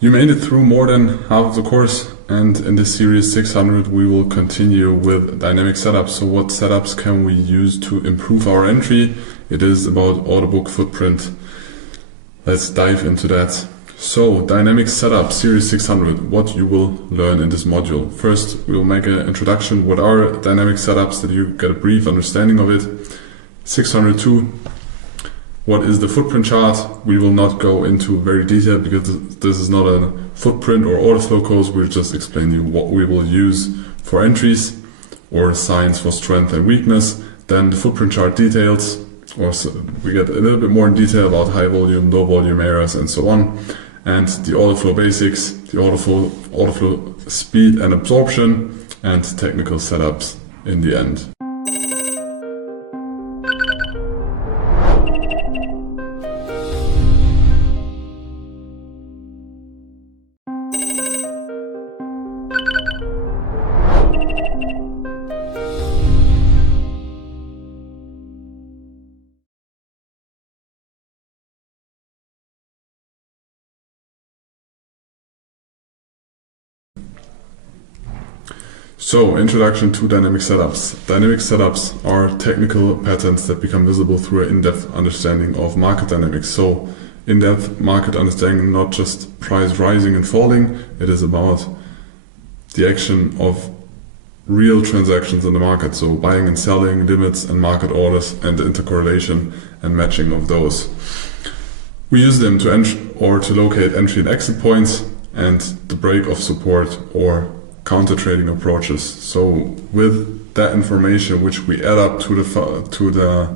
You made it through more than half of the course, and in this series 600 we will continue with dynamic setups. So what setups can we use to improve our entry? It is about order book footprint. Let's dive into that. So dynamic setup series 600, what you will learn in this module. First we will make an introduction, what are dynamic setups, that you get a brief understanding of it. 602, what is the footprint chart? We will not go into very detail because this is not a footprint or order flow course. We'll just explain you what we will use for entries or signs for strength and weakness. Then the footprint chart details, we get a little bit more in detail about high volume, low volume areas and so on. And the order flow basics, the order flow speed and absorption, and technical setups in the end. So, introduction to dynamic setups. Dynamic setups are technical patterns that become visible through an in-depth understanding of market dynamics. So, in-depth market understanding, not just price rising and falling, it is about the action of real transactions in the market. So, buying and selling, limits and market orders, and the intercorrelation and matching of those. We use them to locate entry and exit points and the break of support or counter trading approaches. So with that information, which we add up to the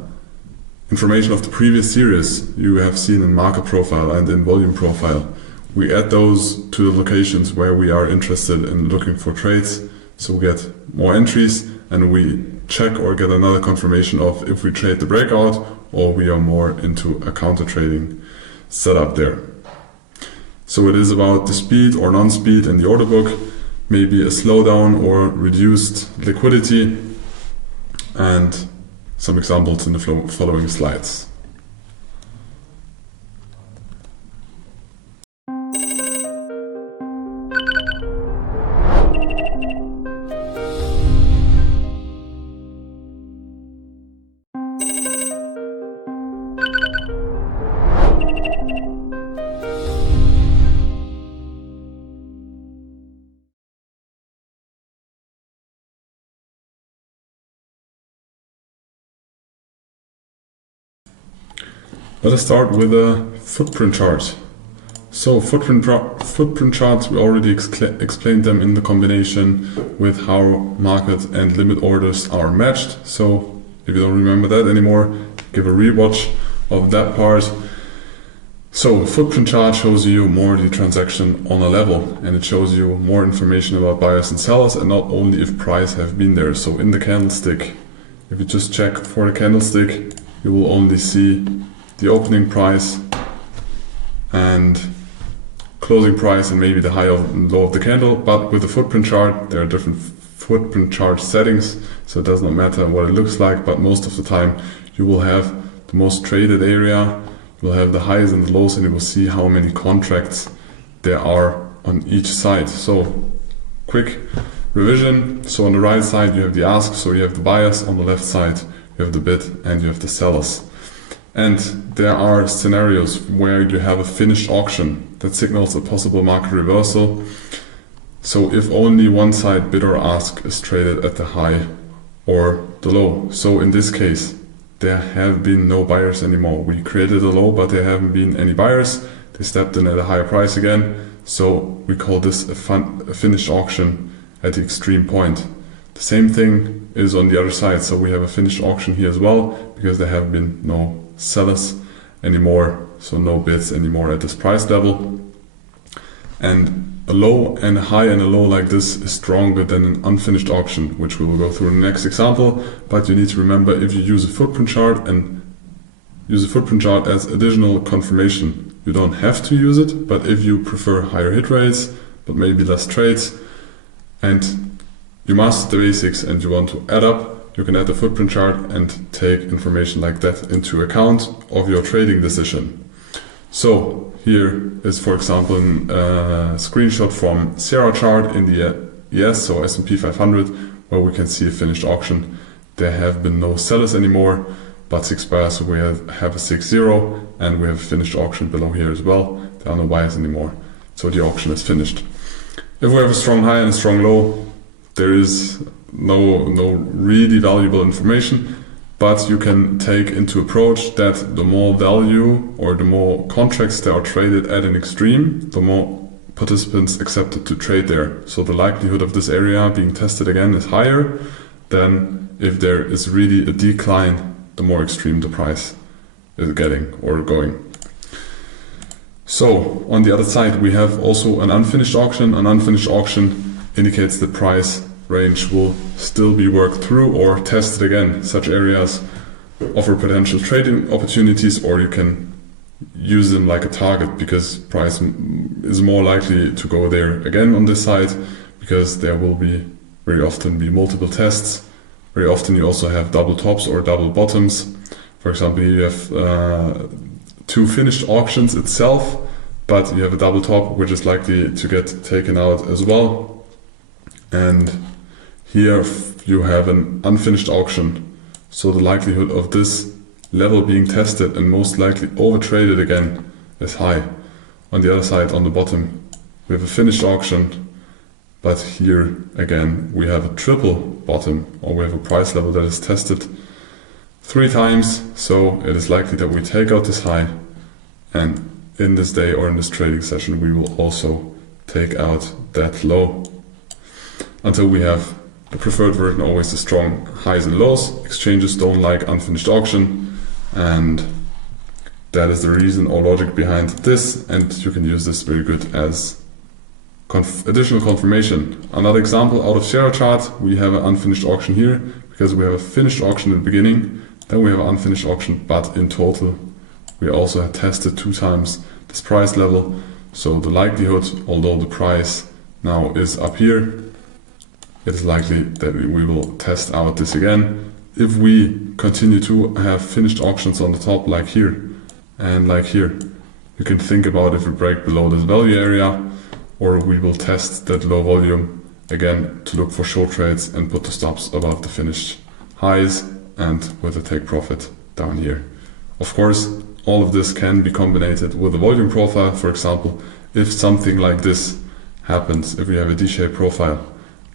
information of the previous series you have seen in market profile and in volume profile, we add those to the locations where we are interested in looking for trades. So we get more entries and we check or get another confirmation of if we trade the breakout or we are more into a counter trading setup there. So it is about the speed or non-speed in the order book, maybe a slowdown or reduced liquidity, and some examples in the following slides. Let us start with a footprint chart. So footprint charts, we already explained them in the combination with how market and limit orders are matched. So if you don't remember that anymore, give a rewatch of that part. So footprint chart shows you more the transaction on a level, and it shows you more information about buyers and sellers, and not only if price have been there. So in the candlestick, if you just check for the candlestick, you will only see the opening price and closing price and maybe the high and low of the candle. But with the footprint chart, there are different footprint chart settings, so it does not matter what it looks like, but most of the time you will have the most traded area, you will have the highs and the lows, and you will see how many contracts there are on each side. So quick revision. So on the right side you have the ask, so you have the buyers. On the left side you have the bid and you have the sellers. And there are scenarios where you have a finished auction that signals a possible market reversal. So if only one side, bid or ask, is traded at the high or the low. So in this case, there have been no buyers anymore. We created a low, but there haven't been any buyers. They stepped in at a higher price again. So we call this a finished auction at the extreme point. The same thing is on the other side. So we have a finished auction here as well, because there have been no sellers anymore, so no bids anymore at this price level. And a low and a high and a low like this is stronger than an unfinished auction, which we will go through in the next example. But you need to remember, if you use a footprint chart and use a footprint chart as additional confirmation, you don't have to use it. But if you prefer higher hit rates but maybe less trades, and you master the basics and you want to add up, you can add a footprint chart and take information like that into account of your trading decision. So here is, for example, a screenshot from Sierra chart in the ES, so S&P 500, where we can see a finished auction. There have been no sellers anymore, but 6 buyers, so we have a 6-0, and we have a finished auction below here as well. There are no buyers anymore, so the auction is finished. If we have a strong high and a strong low, there is no really valuable information, but you can take into approach that the more value or the more contracts that are traded at an extreme, the more participants accepted to trade there. So the likelihood of this area being tested again is higher than if there is really a decline, the more extreme the price is getting or going. So on the other side, we have also an unfinished auction. An unfinished auction indicates the price range will still be worked through or tested again. Such areas offer potential trading opportunities, or you can use them like a target because price is more likely to go there again on this side, because there will be very often be multiple tests. Very often you also have double tops or double bottoms. For example, you have 2 finished auctions itself, but you have a double top which is likely to get taken out as well. And here you have an unfinished auction, so the likelihood of this level being tested and most likely overtraded again is high. On the other side, on the bottom, we have a finished auction, but here again we have a triple bottom, or we have a price level that is tested 3 times, so it is likely that we take out this high, and in this day or in this trading session we will also take out that low, until we have the preferred version, always the strong highs and lows. Exchanges don't like unfinished auction, and that is the reason or logic behind this, and you can use this very good as additional confirmation. Another example out of Sierra chart, we have an unfinished auction here because we have a finished auction in the beginning, then we have an unfinished auction, but in total we also have tested 2 times this price level. So the likelihood, although the price now is up here, it is likely that we will test out this again. If we continue to have finished auctions on the top like here and like here, you can think about if we break below this value area, or we will test that low volume again to look for short trades and put the stops above the finished highs and with a take profit down here. Of course, all of this can be combined with a volume profile. For example, if something like this happens, if we have a D-shaped profile,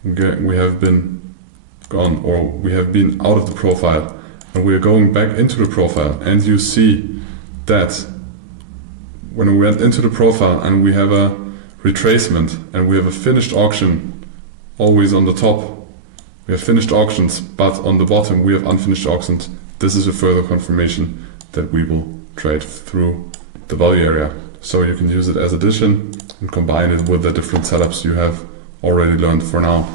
we have been gone, or we have been out of the profile and we are going back into the profile, and you see that when we went into the profile and we have a retracement and we have a finished auction always on the top, we have finished auctions, but on the bottom we have unfinished auctions, this is a further confirmation that we will trade through the value area. So you can use it as addition and combine it with the different setups you have already learned for now.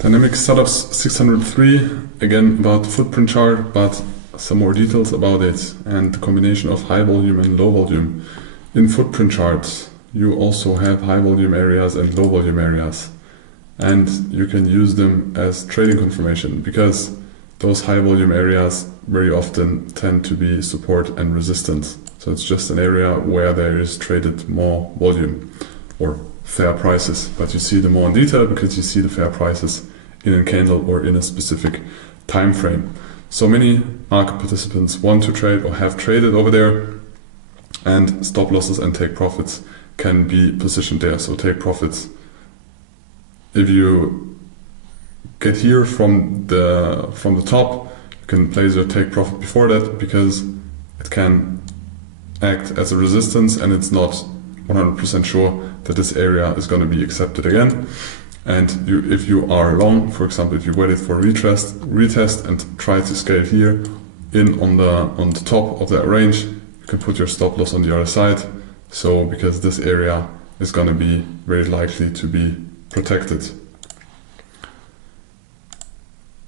Dynamic Setups 603, again about footprint chart, but some more details about it and the combination of high volume and low volume. In footprint charts, you also have high volume areas and low volume areas, and you can use them as trading confirmation because those high volume areas very often tend to be support and resistance. So it's just an area where there is traded more volume or fair prices, but you see them more in detail because you see the fair prices in a candle or in a specific time frame. So many market participants want to trade or have traded over there, and stop losses and take profits can be positioned there. So take profits, if you get here from the top, you can place your take profit before that because it can act as a resistance and it's not 100% sure that this area is going to be accepted again. And if you are long, for example, if you waited for a retest and try to scale here in on the top of that range, you can put your stop loss on the other side. So because this area is going to be very likely to be protected.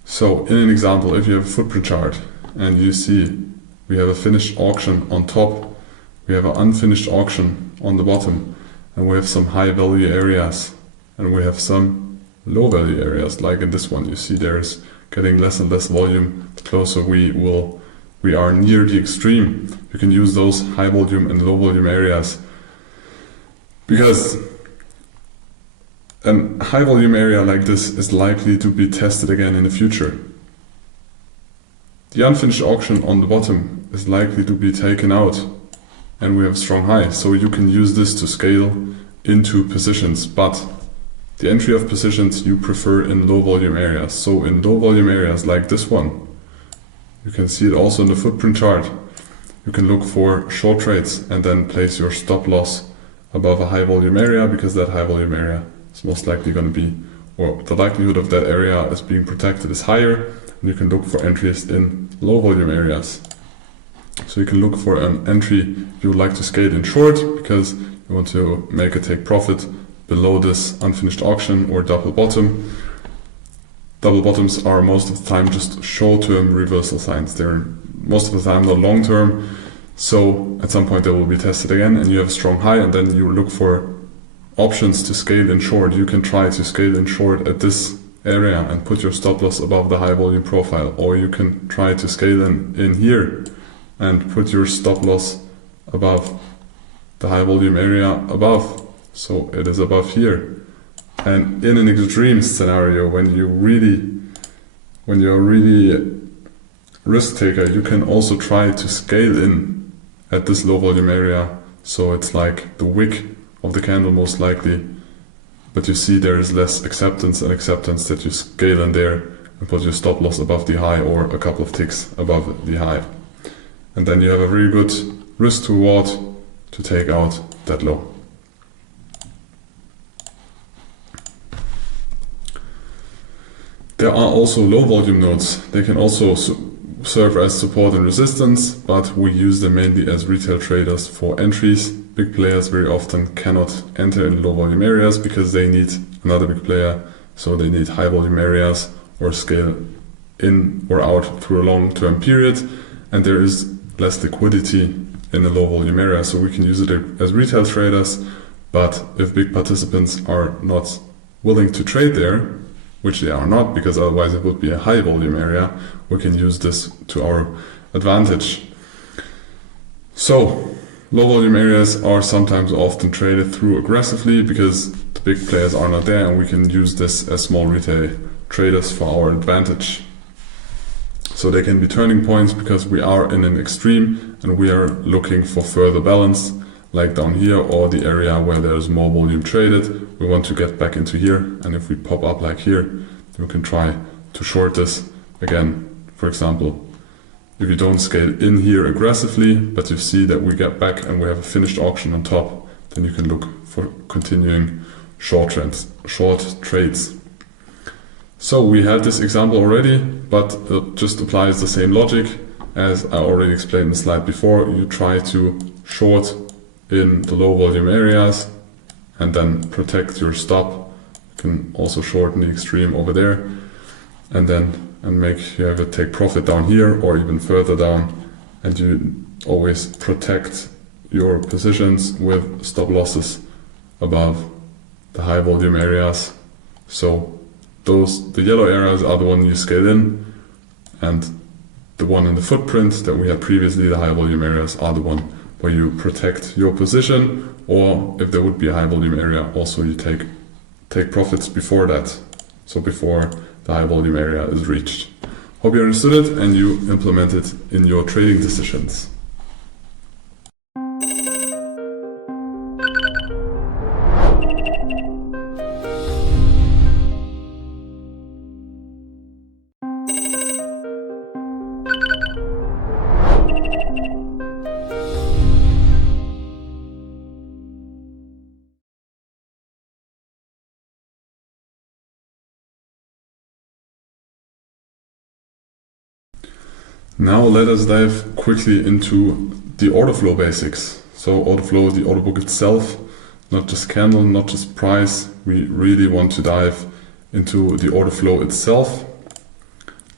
So in an example, if you have a footprint chart and you see we have a finished auction on top, we have an unfinished auction on the bottom, and we have some high value areas and we have some low value areas, like in this one. You see there's getting less and less volume the closer we are near the extreme. You can use those high volume and low volume areas, because a high volume area like this is likely to be tested again in the future. The unfinished auction on the bottom is likely to be taken out and we have a strong high, so you can use this to scale into positions, but the entry of positions you prefer in low volume areas. So in low volume areas like this one, you can see it also in the footprint chart, you can look for short trades and then place your stop loss above a high volume area, because that high volume area is most likely going to be, or the likelihood of that area as being protected is higher, and you can look for entries in low volume areas. So you can look for an entry if you would like to scale in short, because you want to make a take profit below this unfinished auction or double bottom. Double bottoms are most of the time just short-term reversal signs. They're most of the time not long-term, so at some point they will be tested again and you have a strong high, and then you look for options to scale in short. You can try to scale in short at this area and put your stop loss above the high volume profile, or you can try to scale in here and put your stop loss above the high volume area above, so it is above here. And in an extreme scenario, when you're really risk taker, you can also try to scale in at this low volume area, so it's like the wick of the candle most likely, but you see there is less acceptance that you scale in there and put your stop loss above the high or a couple of ticks above the high. And then you have a very good risk to reward to take out that low. There are also low volume nodes. They can also serve as support and resistance, but we use them mainly as retail traders for entries. Big players very often cannot enter in low volume areas because they need another big player, so they need high volume areas or scale in or out through a long term period, and there is less liquidity in a low volume area, so we can use it as retail traders. But if big participants are not willing to trade there, which they are not, because otherwise it would be a high volume area, we can use this to our advantage. So low volume areas are sometimes often traded through aggressively because the big players are not there, and we can use this as small retail traders for our advantage. So they can be turning points because we are in an extreme and we are looking for further balance, like down here, or the area where there's more volume traded. We want to get back into here, and if we pop up like here, we can try to short this again. For example, if you don't scale in here aggressively, but you see that we get back and we have a finished auction on top, then you can look for continuing short trades. So we had this example already, but it just applies the same logic as I already explained in the slide before. You try to short in the low volume areas and then protect your stop. You can also shorten the extreme over there and make you have a take profit down here or even further down, and you always protect your positions with stop losses above the high volume areas. So the yellow areas are the one you scale in, and the one in the footprint that we had previously, the high volume areas, are the one where you protect your position, or if there would be a high volume area, also you take profits before that, so before the high volume area is reached. Hope you understood it and you implement it in your trading decisions. Now let us dive quickly into the order flow basics. So order flow, the order book itself, not just candle, not just price. We really want to dive into the order flow itself,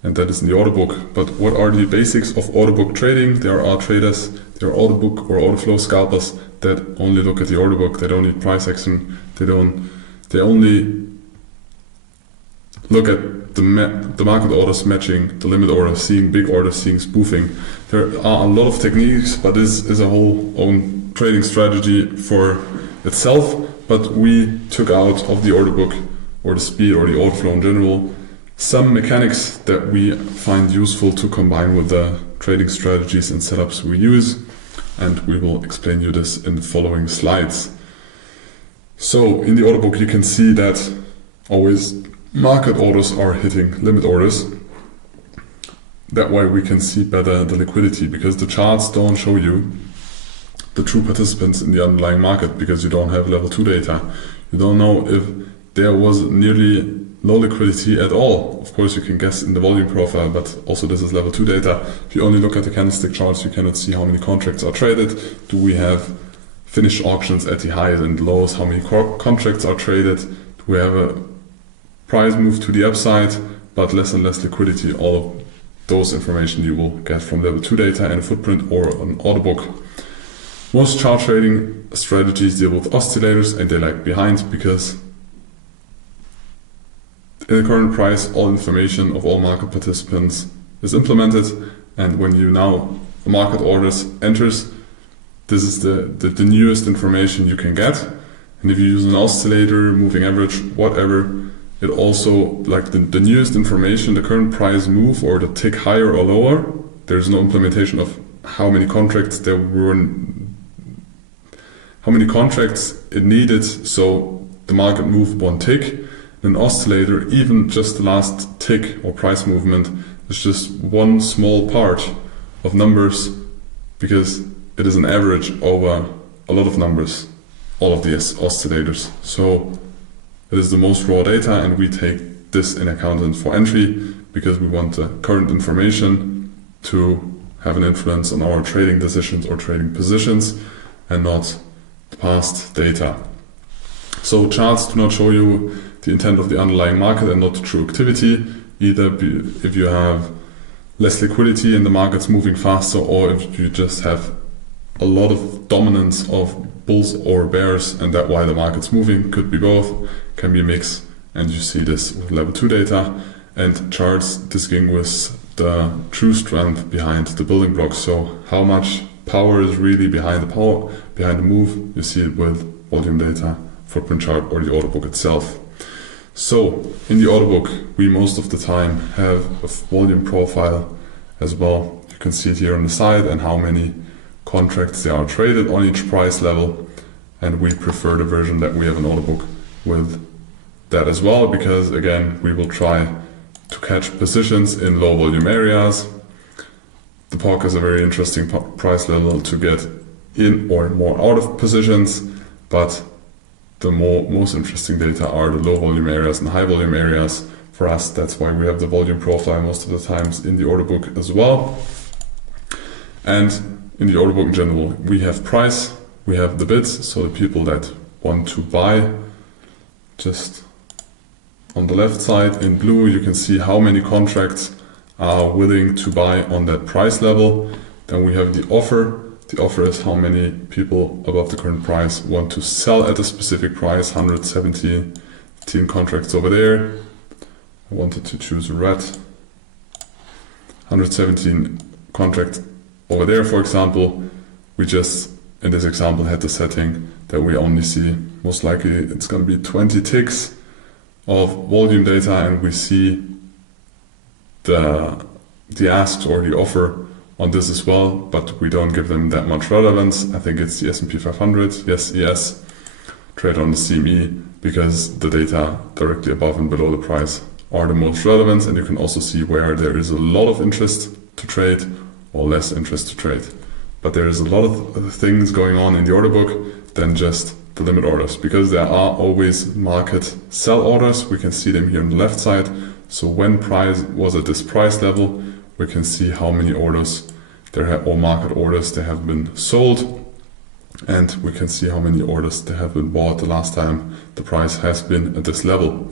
and that is in the order book. But what are the basics of order book trading? There are traders, there are order book or order flow scalpers that only look at the order book. They don't need price action. They only look at the market orders matching the limit order, seeing big orders, seeing spoofing. There are a lot of techniques, but this is a whole own trading strategy for itself. But we took out of the order book or the speed or the order flow in general some mechanics that we find useful to combine with the trading strategies and setups we use, and we will explain you this in the following slides. So in the order book you can see that always market orders are hitting limit orders. That way we can see better the liquidity, because the charts don't show you the true participants in the underlying market, because you don't have level 2 data. You don't know if there was nearly no liquidity at all. Of course you can guess in the volume profile, but also this is level 2 data. If you only look at the candlestick charts, you cannot see how many contracts are traded. Do we have finished auctions at the highs and lows? How many contracts are traded? Do we have a price move to the upside, but less and less liquidity? All of those information you will get from level 2 data and a footprint or an order book. Most chart trading strategies deal with oscillators, and they lag behind because in the current price all information of all market participants is implemented, and when you now market orders enters, this is the newest information you can get. And if you use an oscillator, moving average, whatever, it also, like the newest information, the current price move or the tick higher or lower, there's no implementation of how many contracts there were, how many contracts it needed so the market moved one tick. An oscillator, even just the last tick or price movement, is just one small part of numbers, because it is an average over a lot of numbers, all of these oscillators. So it is the most raw data, and we take this in account for entry because we want the current information to have an influence on our trading decisions or trading positions, and not the past data. So charts do not show you the intent of the underlying market and not the true activity, either if you have less liquidity and the market's moving faster, or if you just have a lot of dominance of bulls or bears and that why the market's moving. Could be both, can be a mix, and you see this with level 2 data. And charts distinguish the true strength behind the building blocks. So how much power is really behind the move. You see it with volume data, footprint chart, or the order book itself. So in the order book we most of the time have a volume profile as well. You can see it here on the side and how many contracts there are traded on each price level, and we prefer the version that we have an order book with that as well, because again we will try to catch positions in low volume areas. The POC is a very interesting price level to get in or more out of positions, but the most interesting data are the low volume areas and high volume areas. For us, that's why we have the volume profile most of the times in the order book as well. And in the order book in general, we have price, we have the bids, so the people that want to buy. Just on the left side in blue you can see how many contracts are willing to buy on that price level. Then we have the offer. The offer is how many people above the current price want to sell at a specific price. 117 contracts over there. I wanted to choose red. 117 contracts over there, for example. We just, in this example, had the setting that we only see, most likely it's going to be 20 ticks of volume data, and we see the asks or the offer on this as well, but we don't give them that much relevance. I think it's the S&P 500, yes, ES, trade on the CME, because the data directly above and below the price are the most relevant, and you can also see where there is a lot of interest to trade or less interest to trade. But there is a lot of things going on in the order book than just the limit orders, because there are always market sell orders. We can see them here on the left side. So when price was at this price level, we can see how many orders there have, or market orders there have been sold. and we can see how many orders there have been bought the last time the price has been at this level.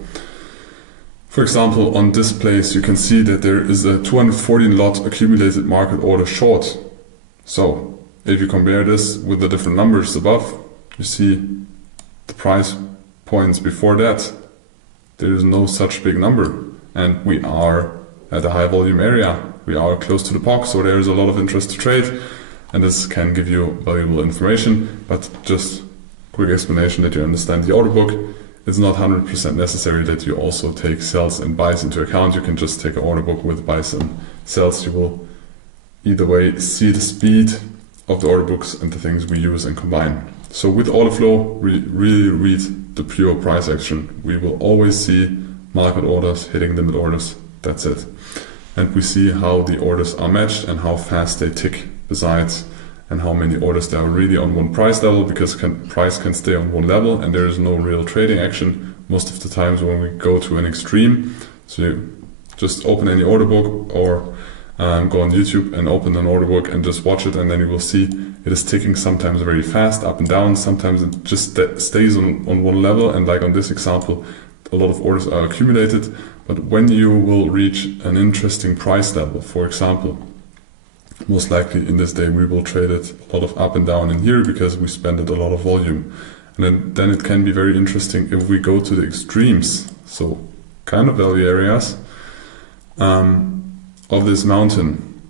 For example, on this place you can see that there is a 214 lot accumulated market order short. So if you compare this with the different numbers above, you see the price points before that, there is no such big number, and we are at a high volume area. We are close to the POC, so there is a lot of interest to trade, and this can give you valuable information. But just quick explanation that you understand the order book. It's not 100% necessary that you also take sells and buys into account. You can just take an order book with buys and sells. You will either way see the speed of the order books and the things we use and combine. So with order flow, we really read the pure price action. We will always see market orders hitting limit orders. That's it. And we see how the orders are matched and how fast they tick besides, and how many orders there are really on one price level, because price can stay on one level and there is no real trading action most of the times when we go to an extreme. So you just open any order book or go on YouTube and open an order book and just watch it, and then you will see it is ticking sometimes very fast up and down. Sometimes it just stays on one level, and like on this example, a lot of orders are accumulated. But when you will reach an interesting price level, for example, most likely in this day we will trade it a lot of up and down in here because we spend it a lot of volume. And then it can be very interesting if we go to the extremes, so kind of value areas of this mountain.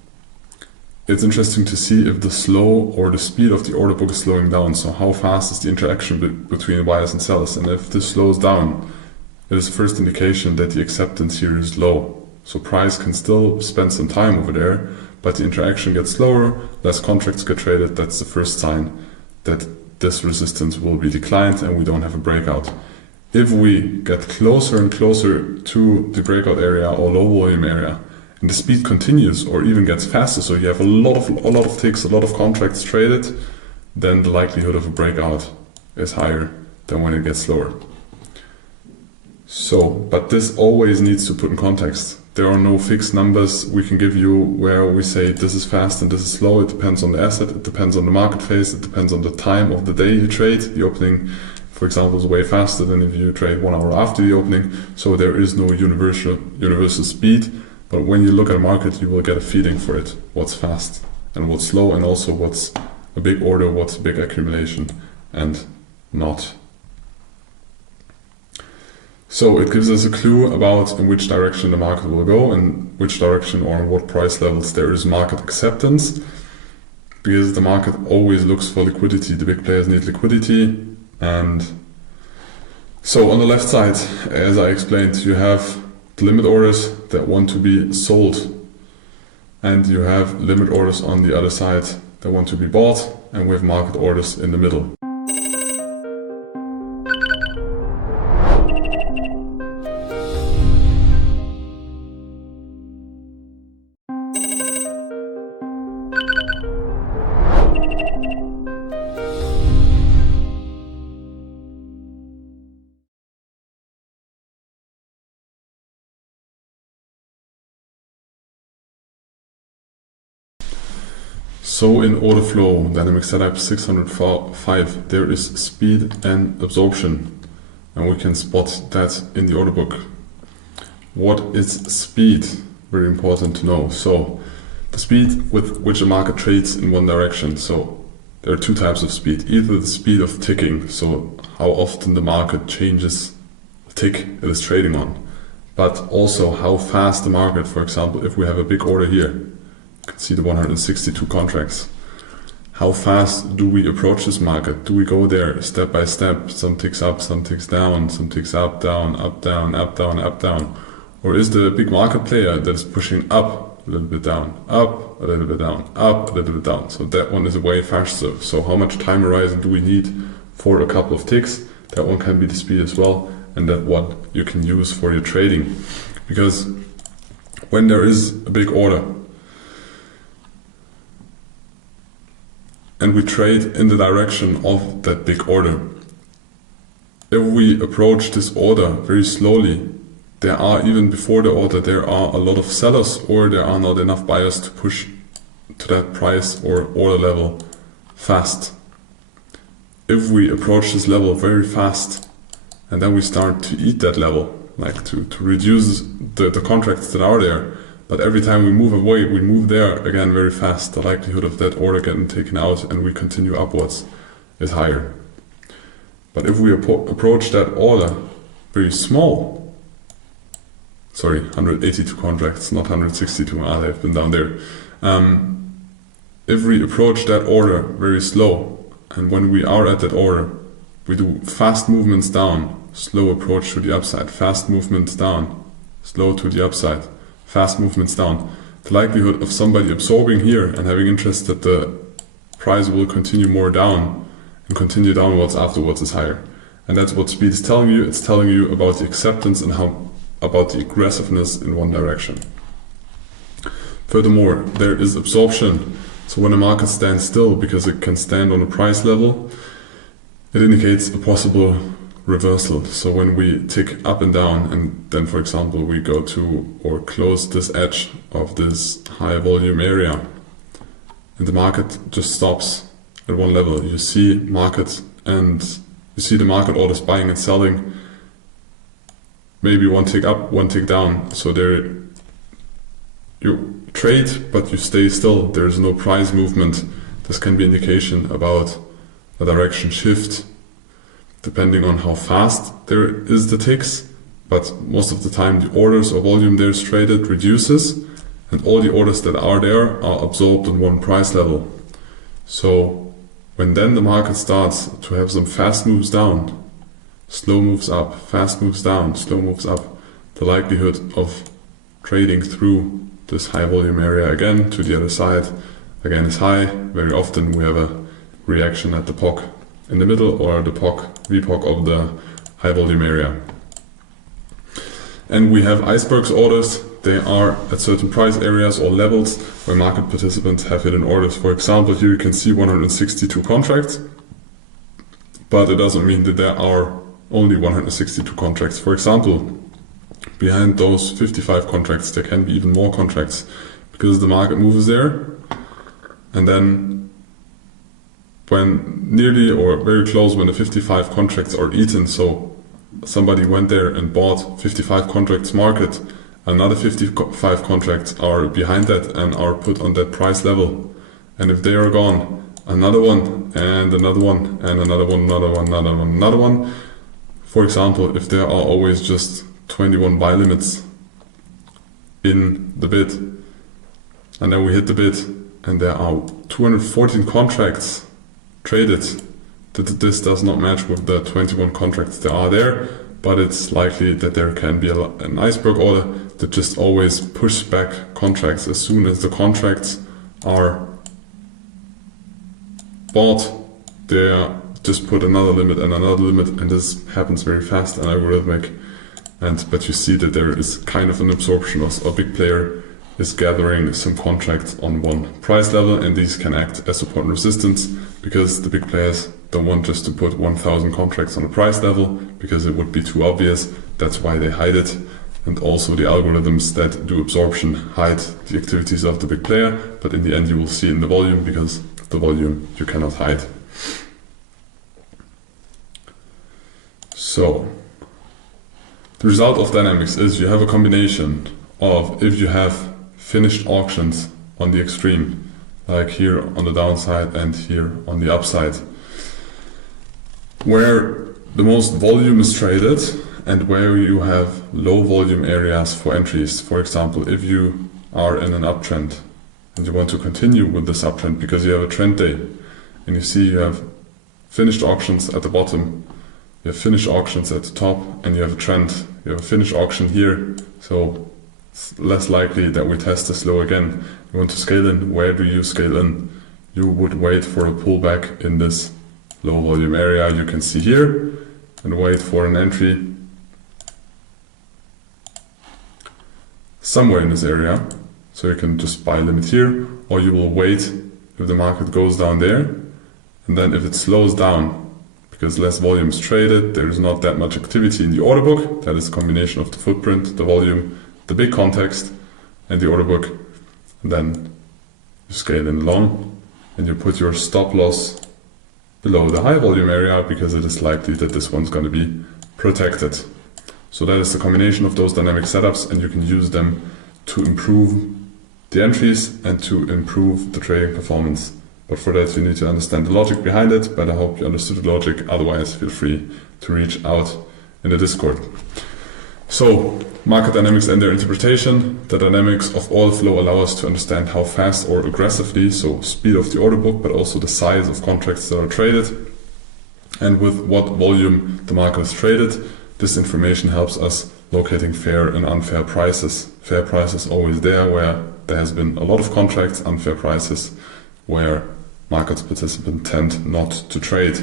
It's interesting to see if the slow or the speed of the order book is slowing down. So how fast is the interaction between buyers and sellers? And if this slows down, it is the first indication that the acceptance here is low. So price can still spend some time over there, but the interaction gets slower, less contracts get traded. That's the first sign that this resistance will be declined and we don't have a breakout. If we get closer and closer to the breakout area or low volume area, and the speed continues or even gets faster, so you have a lot of ticks, a lot of contracts traded, then the likelihood of a breakout is higher than when it gets slower. So, but this always needs to put in context. There are no fixed numbers we can give you where we say this is fast and this is slow. It depends on the asset, it depends on the market phase, it depends on the time of the day you trade. The opening, for example, is way faster than if you trade 1 hour after the opening. So there is no universal speed. But when you look at a market, you will get a feeling for it. What's fast and what's slow, and also what's a big order, what's a big accumulation and not. So it gives us a clue about in which direction the market will go and which direction or on what price levels there is market acceptance, because the market always looks for liquidity. The big players need liquidity. And so on the left side, as I explained, you have the limit orders that want to be sold, and you have limit orders on the other side that want to be bought, and we have market orders in the middle. So in order flow, dynamic setup 605, there is speed and absorption, and we can spot that in the order book. What is speed? Very important to know. So the speed with which a market trades in one direction. So there are two types of speed. Either the speed of ticking, so how often the market changes the tick it is trading on, but also how fast the market, for example, if we have a big order here, you can see the 162 contracts. How fast do we approach this market? Do we go there step by step? Some ticks up, some ticks down, some ticks up, down, up, down, up, down, up, down. Or is the big market player that is pushing up a little bit down, up a little bit down, up a little bit down? So that one is way faster. So how much time horizon do we need for a couple of ticks? That one can be the speed as well, and that one you can use for your trading. Because when there is a big order, and we trade in the direction of that big order, if we approach this order very slowly, there are, even before the order, there are a lot of sellers, or there are not enough buyers to push to that price or order level fast. if we approach this level very fast and then we start to eat that level, like to reduce the contracts that are there, but every time we move away, we move there again very fast, the likelihood of that order getting taken out and we continue upwards is higher. But if we approach that order very small, sorry, 182 contracts, not 162, they've been down there. If we approach that order very slow, and when we are at that order, we do fast movements down, slow approach to the upside, fast movements down, slow to the upside, fast movements down, the likelihood of somebody absorbing here and having interest that the price will continue more down and continue downwards afterwards is higher. And that's what speed is telling you. It's telling you about the acceptance and about the aggressiveness in one direction. Furthermore, there is absorption. So when a market stands still, because it can stand on a price level, it indicates a possible reversal. So when we tick up and down, and then for example we go to or close this edge of this high volume area, and the market just stops at one level, you see market and you see the market orders buying and selling, maybe one tick up, one tick down. So there you trade, but you stay still. There is no price movement. This can be indication about a direction shift, depending on how fast there is the ticks. But most of the time, the orders or volume there is traded reduces, and all the orders that are there are absorbed on one price level. So when then the market starts to have some fast moves down, slow moves up, fast moves down, slow moves up, the likelihood of trading through this high volume area again to the other side again is high. Very often we have a reaction at the POC in the middle or the VPOC of the high volume area. And we have icebergs orders. They are at certain price areas or levels where market participants have hidden orders. For example, here you can see 162 contracts, but it doesn't mean that there are only 162 contracts. For example, behind those 55 contracts, there can be even more contracts because the market moves there. And then when nearly or very close, when the 55 contracts are eaten, so somebody went there and bought 55 contracts market, another 55 contracts are behind that and are put on that price level. And if they are gone, another one and another one and another one, another one, another one, another one. For example, if there are always just 21 buy limits in the bid, and then we hit the bid and there are 214 contracts traded, this does not match with the 21 contracts that are there, but it's likely that there can be an iceberg order that just always pushes back contracts. As soon as the contracts are bought, they just put another limit and another limit, and this happens very fast and algorithmic. But you see that there is kind of an absorption of a big player is gathering some contracts on one price level, and these can act as support and resistance because the big players don't want just to put 1,000 contracts on a price level because it would be too obvious. That's why they hide it. And also the algorithms that do absorption hide the activities of the big player, but in the end you will see in the volume because the volume you cannot hide. So the result of dynamics is you have a combination of, if you have finished auctions on the extreme, like here on the downside and here on the upside, where the most volume is traded and where you have low volume areas for entries. For example, if you are in an uptrend and you want to continue with this uptrend because you have a trend day and you see you have finished auctions at the bottom, you have finished auctions at the top, and you have a trend, you have a finished auction here, so it's less likely that we test this low again. You want to scale in. Where do you scale in? You would wait for a pullback in this low volume area you can see here and wait for an entry somewhere in this area. So you can just buy a limit here, or you will wait if the market goes down there, and then if it slows down, because less volume is traded, there is not that much activity in the order book. That is a combination of the footprint, the volume, the big context, and the order book. And then you scale in long, and you put your stop loss below the high volume area because it is likely that this one's going to be protected. So that is the combination of those dynamic setups, and you can use them to improve the entries and to improve the trading performance. But for that you need to understand the logic behind it, but I hope you understood the logic. Otherwise feel free to reach out in the Discord. So, market dynamics and their interpretation. The dynamics of order flow allow us to understand how fast or aggressively, so speed of the order book, but also the size of contracts that are traded, and with what volume the market is traded. This information helps us locating fair and unfair prices. Fair prices always there where there has been a lot of contracts, unfair prices where market participants tend not to trade.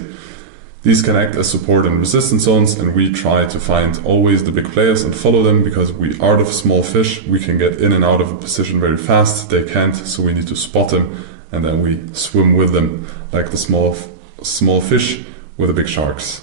These can act as support and resistance zones, and we try to find always the big players and follow them because we are the small fish. We can get in and out of a position very fast. They can't, so we need to spot them and then we swim with them like the small fish with the big sharks.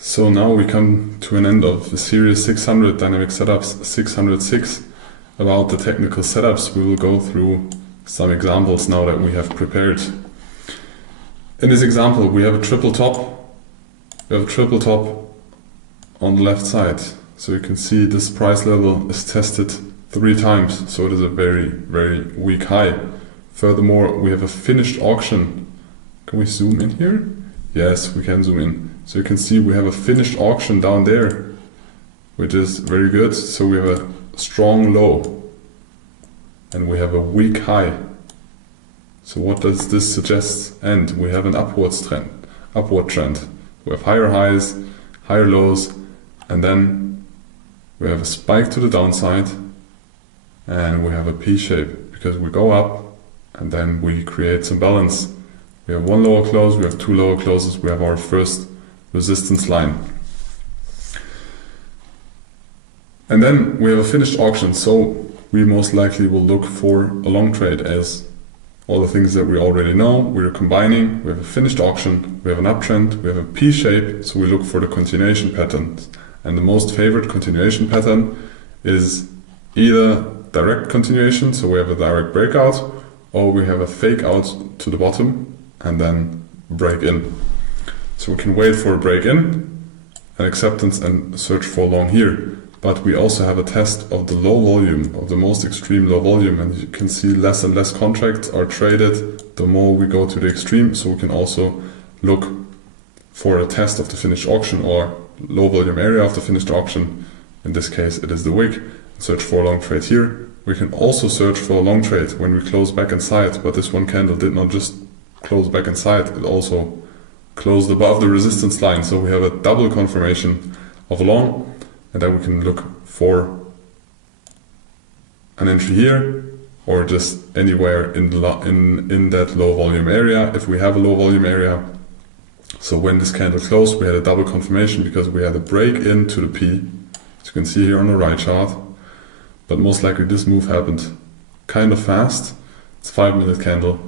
So now we come to an end of the series 600 Dynamic Setups 606. About the technical setups, we will go through some examples now that we have prepared. In this example, we have a triple top. We have a triple top on the left side. So you can see this price level is tested 3 times, so it is a very, very weak high. Furthermore, we have a finished auction. Can we zoom in here? Yes, we can zoom in. So you can see we have a finished auction down there, which is very good. So we have a strong low and we have a weak high. So what does this suggest? And we have an upward trend. We have higher highs, higher lows, and then we have a spike to the downside and we have a P shape because we go up and then we create some balance. We have 1 lower close, we have 2 lower closes, we have our first resistance line. And then we have a finished auction, so we most likely will look for a long trade as all the things that we already know. We're combining, we have a finished auction, we have an uptrend, we have a P shape, so we look for the continuation patterns. And the most favorite continuation pattern is either direct continuation, so we have a direct breakout, or we have a fake out to the bottom and then break in. So we can wait for a break in, an acceptance, and search for long here. But we also have a test of the low volume, of the most extreme low volume, and you can see less and less contracts are traded the more we go to the extreme. So we can also look for a test of the finished auction or low volume area of the finished auction. In this case it is the wick. Search for a long trade here. We can also search for a long trade when we close back inside, but this one candle did not just close back inside, it also closed above the resistance line, so we have a double confirmation of a long, and then we can look for an entry here or just anywhere in that low volume area if we have a low volume area. So when this candle closed, we had a double confirmation because we had a break into the P, as you can see here on the right chart, but most likely this move happened kind of fast. It's a 5-minute candle.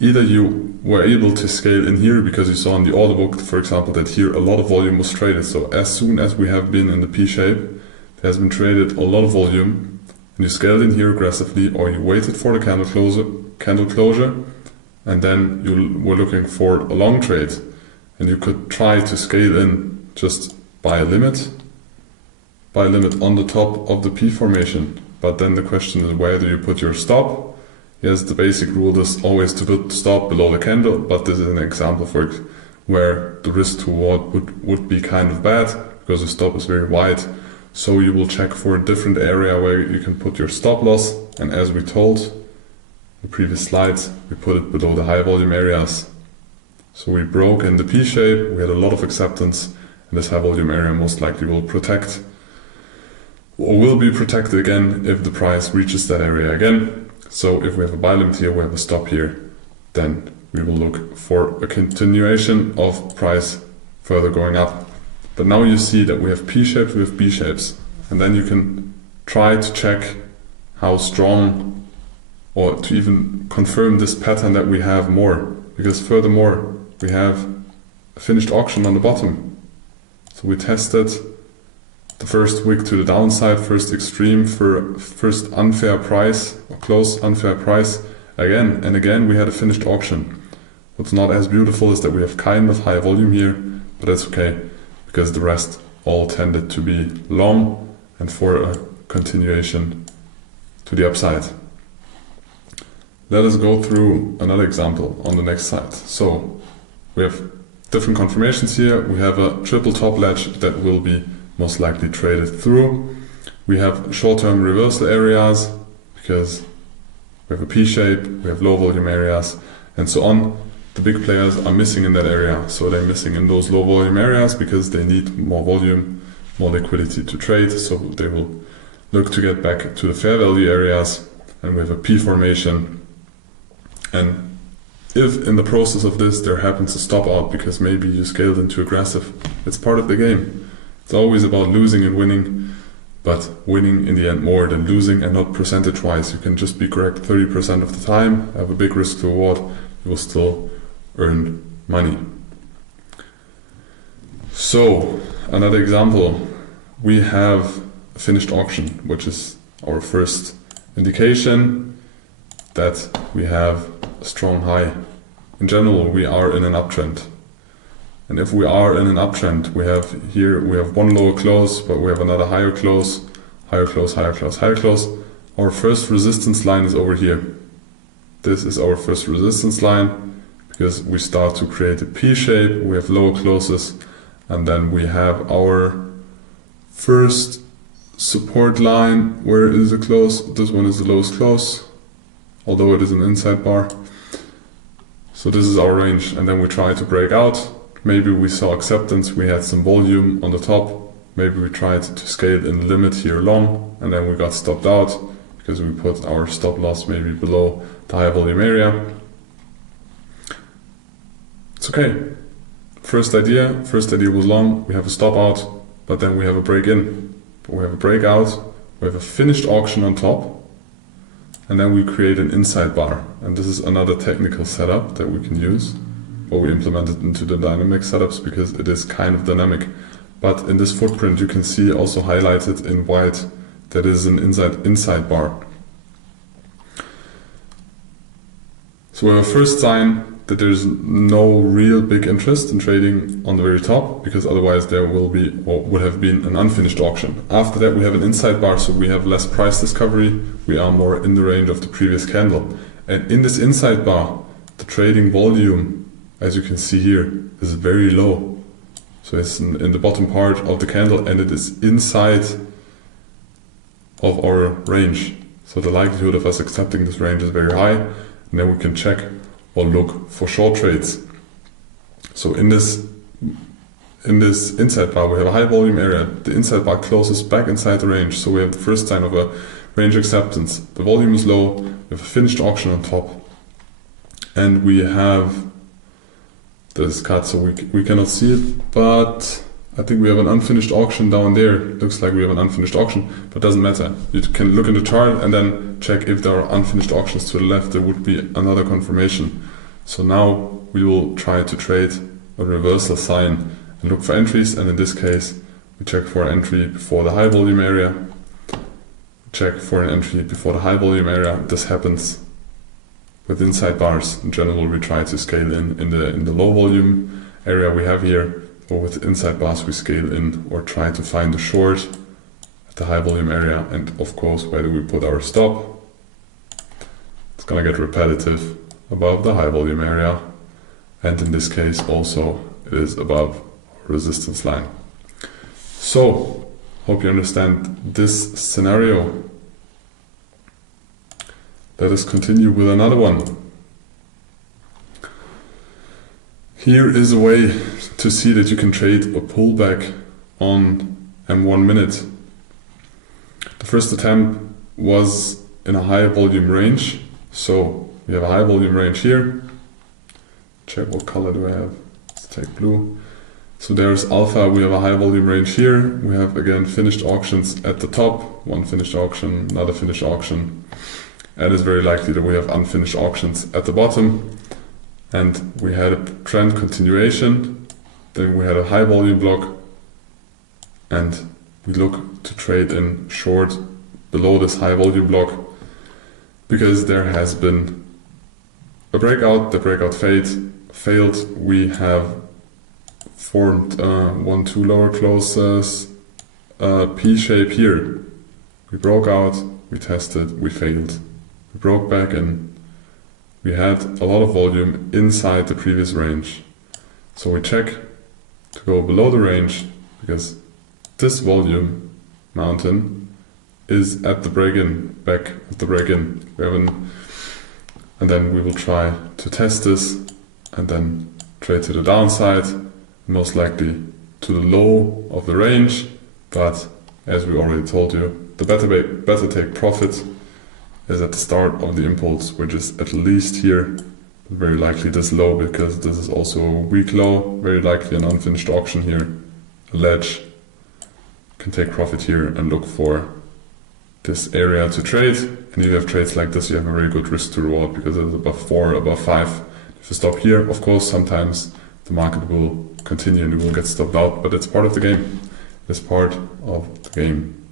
Either you were able to scale in here because you saw in the order book, for example, that here a lot of volume was traded. So as soon as we have been in the P shape, there has been traded a lot of volume, and you scaled in here aggressively, or you waited for the candle closure, and then you were looking for a long trade, and you could try to scale in just by a limit on the top of the P formation. But then the question is, where do you put your stop? Yes, the basic rule is always to put stop below the candle, but this is an example for it where the risk to reward would be kind of bad because the stop is very wide. So you will check for a different area where you can put your stop loss, and as we told in the previous slides, we put it below the high volume areas. So we broke in the P shape, we had a lot of acceptance, and this high volume area most likely will protect or will be protected again if the price reaches that area again. So if we have a buy limit here, we have a stop here, then we will look for a continuation of price further going up. But now you see that we have P shapes, we have B shapes. And then you can try to check how strong, or to even confirm this pattern that we have more. Because furthermore, we have a finished auction on the bottom. So we tested the first wick to the downside, first extreme, for first unfair price, or close unfair price. Again and again we had a finished auction. What's not as beautiful is that we have kind of high volume here, but that's okay, because the rest all tended to be long and for a continuation to the upside. Let us go through another example on the next slide. So we have different confirmations here. We have a triple top ledge that will be most likely traded through. We have short-term reversal areas because we have a P shape, we have low volume areas, and so on. The big players are missing in that area, so they're missing in those low volume areas because they need more volume, more liquidity to trade, so they will look to get back to the fair value areas, and we have a P formation. And if in the process of this there happens a stop out because maybe you scaled into aggressive, it's part of the game. It's always about losing and winning, but winning in the end more than losing, and not percentage wise. You can just be correct 30% of the time, have a big risk to reward, you will still earn money. So another example, we have a finished auction, which is our first indication that we have a strong high. In general, we are in an uptrend. And if we are in an uptrend, we have one lower close, but we have another higher close, higher close, higher close, higher close. Our first resistance line is over here. This is our first resistance line, because we start to create a P shape, we have lower closes, and then we have our first support line. Where is the close? This one is the lowest close, although it is an inside bar. So this is our range, and then we try to break out. Maybe we saw acceptance, we had some volume on the top, maybe we tried to scale in the limit here long, and then we got stopped out because we put our stop loss maybe below the high volume area. It's okay. First idea was long, we have a stop out, but then we have a break in. We have a breakout, we have a finished auction on top, and then we create an inside bar. And this is another technical setup that we can use, or we implement it into the dynamic setups because it is kind of dynamic. But in this footprint you can see also highlighted in white that is an inside bar. So we have a first sign that there's no real big interest in trading on the very top, because otherwise there will be, or would have been, an unfinished auction. After that we have an inside bar, so we have less price discovery, we are more in the range of the previous candle. And in this inside bar, the trading volume, as you can see here, is very low. So it's in the bottom part of the candle, and it is inside of our range. So the likelihood of us accepting this range is very high, and then we can check or look for short trades. So in this inside bar we have a high volume area. The inside bar closes back inside the range, so we have the first sign of a range acceptance. The volume is low, we have a finished auction on top, and we have this cut, so we cannot see it, but I think we have an unfinished auction down there. Looks like we have an unfinished auction, but doesn't matter. You can look in the chart and then check if there are unfinished auctions to the left. There would be another confirmation. So now we will try to trade a reversal sign and look for entries, and in this case we check for an entry before the high volume area, check for an entry before the high volume area. This happens with inside bars. In general we try to scale in the low volume area we have here, or with inside bars we scale in or try to find a short at the high volume area. And of course, where do we put our stop? It's gonna get repetitive above the high volume area, and in this case also it is above our resistance line. So hope you understand this scenario. Let us continue with another one. Here is a way to see that you can trade a pullback on M1 minute. The first attempt was in a high volume range. So we have a high volume range here. Check what color do I have. Let's take blue. So there's alpha, we have a high volume range here. We have again finished auctions at the top, one finished auction, another finished auction. And it's very likely that we have unfinished auctions at the bottom. And we had a trend continuation. Then we had a high volume block. And we look to trade in short below this high volume block because there has been a breakout. The breakout failed. We have formed 1-2 lower closes, P shape here. We broke out, we tested, we failed. We broke back in. We had a lot of volume inside the previous range. So we check to go below the range because this volume mountain is at the break-in, back at the break-in. And then we will try to test this and then trade to the downside, most likely to the low of the range. But as we already told you, the better take profit is at the start of the impulse, which is at least here, very likely this low because this is also a weak low, very likely an unfinished auction here, a ledge. Can take profit here and look for this area to trade. And if you have trades like this, you have a very good risk to reward because it's above 4, above 5. If you stop here, of course, sometimes the market will continue and you will get stopped out, but it's part of the game. It's part of the game.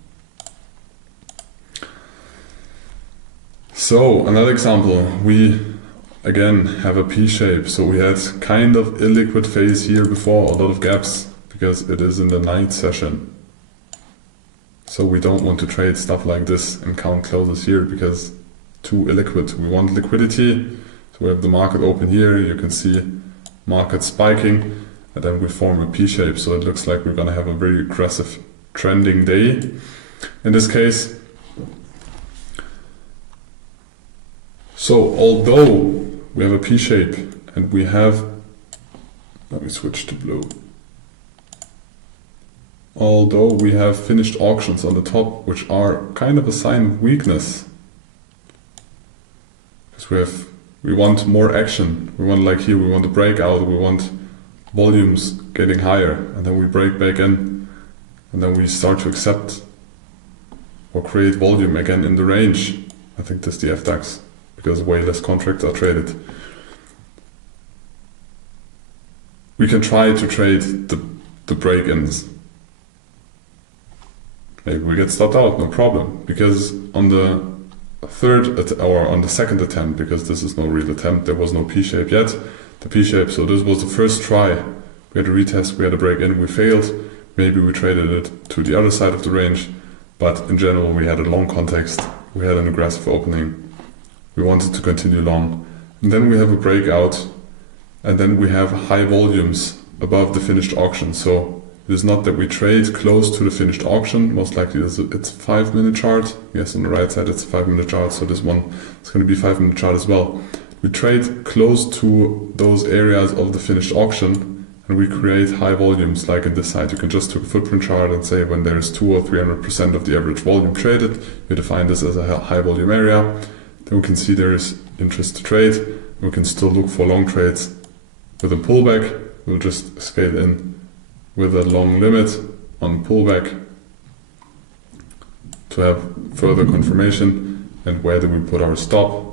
So another example, we again have a P shape. So we had kind of illiquid phase here before, a lot of gaps because it is in the night session. So we don't want to trade stuff like this and count closes here because too illiquid. We want liquidity. So we have the market open here. You can see market spiking and then we form a P shape. So it looks like we're going to have a very aggressive trending day in this case. So although we have a P shape and we have, let me switch to blue. Although we have finished auctions on the top, which are kind of a sign of weakness. Because we want more action. We want, like here, we want a breakout, we want volumes getting higher, and then we break back in, and then we start to accept or create volume again in the range. I think this is the FDAX, because way less contracts are traded. We can try to trade the break-ins. Maybe we get stopped out, no problem, because on the second attempt, because this is no real attempt, there was no P shape yet, the P shape, so this was the first try. We had a retest, we had a break in, we failed, maybe we traded it to the other side of the range, but in general we had a long context, we had an aggressive opening, we wanted to continue long, and then we have a breakout, and then we have high volumes above the finished auction. So it is not that we trade close to the finished auction, most likely it's a 5-minute chart. Yes, on the right side it's a 5-minute chart, so this one is going to be a 5-minute chart as well. We trade close to those areas of the finished auction and we create high volumes like in this side. You can just take a footprint chart and say when there is 200 or 300% of the average volume traded, you define this as a high volume area. Then we can see there is interest to trade. We can still look for long trades with a pullback. We'll just scale in with a long limit on pullback to have further confirmation. And where do we put our stop?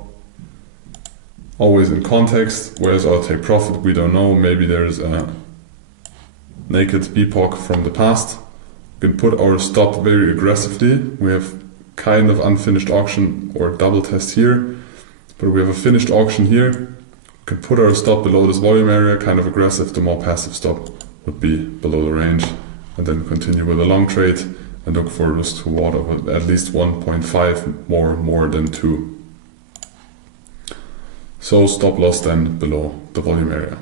Always in context. Where's our take profit? We don't know. Maybe there's a naked BPOC from the past. We can put our stop very aggressively. We have kind of unfinished auction or double test here, but we have a finished auction here. We can put our stop below this volume area, kind of aggressive. The more passive stop would be below the range, and then continue with a long trade and look for risk to reward of at least 1.5 more than 2. So stop loss then below the volume area.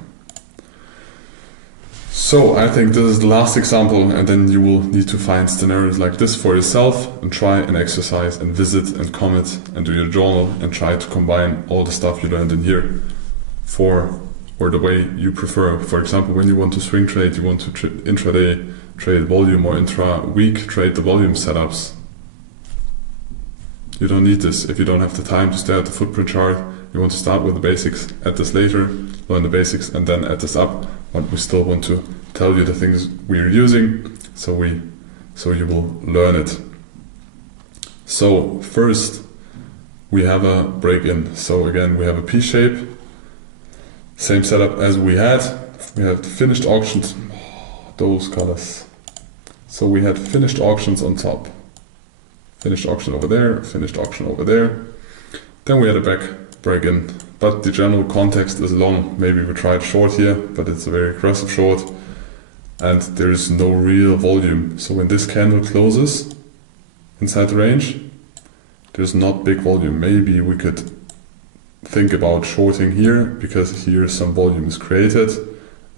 So I think this is the last example, and then you will need to find scenarios like this for yourself and try and exercise and visit and comment and do your journal and try to combine all the stuff you learned in here or the way you prefer. For example, when you want to swing trade, you want to intraday trade volume or intra-week trade the volume setups. You don't need this if you don't have the time to stare at the footprint chart. You want to start with the basics, add this later, learn the basics, and then add this up. But we still want to tell you the things we are using, so you will learn it. So first we have a break-in. So again, we have a P shape, same setup as we had. We have finished auctions, those colors. So we had finished auctions on top. Finished auction over there, finished auction over there. Then we had a back break-in, but the general context is long. Maybe we tried short here, but it's a very aggressive short, and there is no real volume. So when this candle closes inside the range, there's not big volume. Maybe we could think about shorting here, because here some volume is created,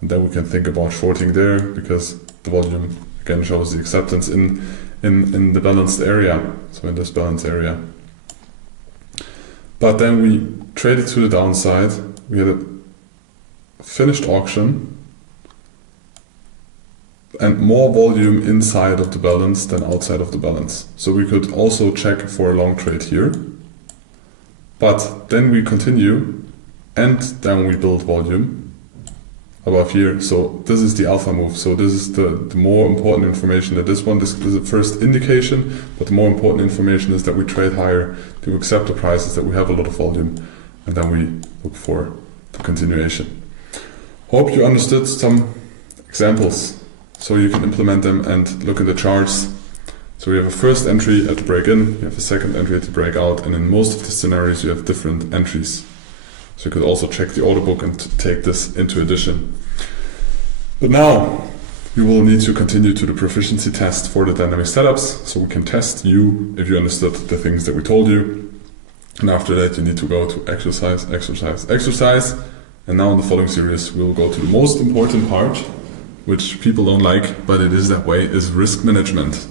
and then we can think about shorting there, because the volume again shows the acceptance in the balanced area, so in this balanced area. But then we traded to the downside. We had a finished auction and more volume inside of the balance than outside of the balance. So we could also check for a long trade here. But then we continue and then we build volume above here. So this is the alpha move. So this is the more important information that this is the first indication, but the more important information is that we trade higher to accept the prices, that we have a lot of volume, and then we look for the continuation. Hope you understood some examples so you can implement them and look at the charts. So we have a first entry at the break-in, you have a second entry at the breakout, and in most of the scenarios you have different entries. So you could also check the order book and take this into addition. But now we will need to continue to the proficiency test for the dynamic setups, so we can test you if you understood the things that we told you. And after that you need to go to exercise, exercise, exercise. And now in the following series we will go to the most important part, which people don't like, but it is that way, is risk management.